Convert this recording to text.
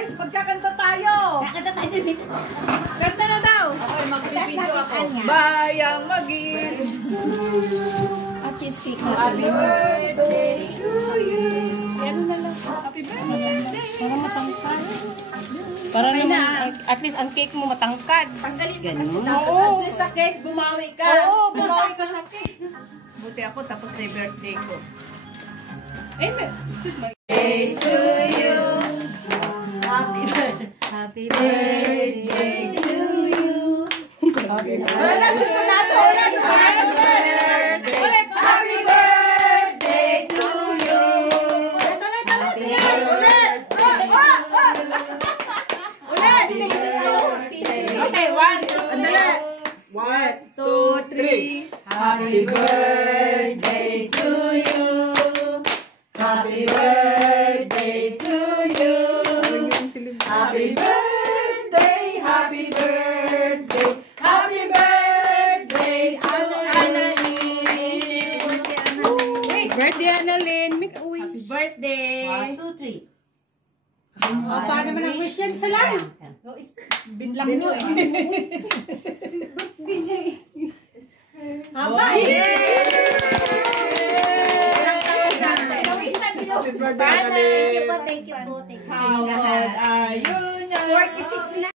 guys, magkakanta tayo. Kakanta tayo dito. Kanta na daw. Okay, magbibideo ako. Bayang maging. At cheesecake Happy natin. birthday to you. Yan na lang. Happy birthday. Para matangkad. Para naman, at least ang cake mo matangkad. Tanggalin mo Ganun. kasi dapat Oo. at least sa cake, bumawi ka. Oo, bumawi ka sa cake. Buti ako tapos na yung birthday ko. Eh, Birthday to you. Happy birthday to you. Wala, sintonado. Ulit. Happy birthday to you. Ulit. okay, 1, 2, Andali. 1, 2, 3. Happy birthday to you. Happy birthday to you. Happy birthday, happy birthday, happy birthday, Annalyn. Birthday, Annalyn. Happy birthday. 1, 2, 3. Paano naman ang wish yan sa lang? Binlang nyo eh. Haba Happy birthday, Annalyn. Thank you po. How old are you now? 46 na.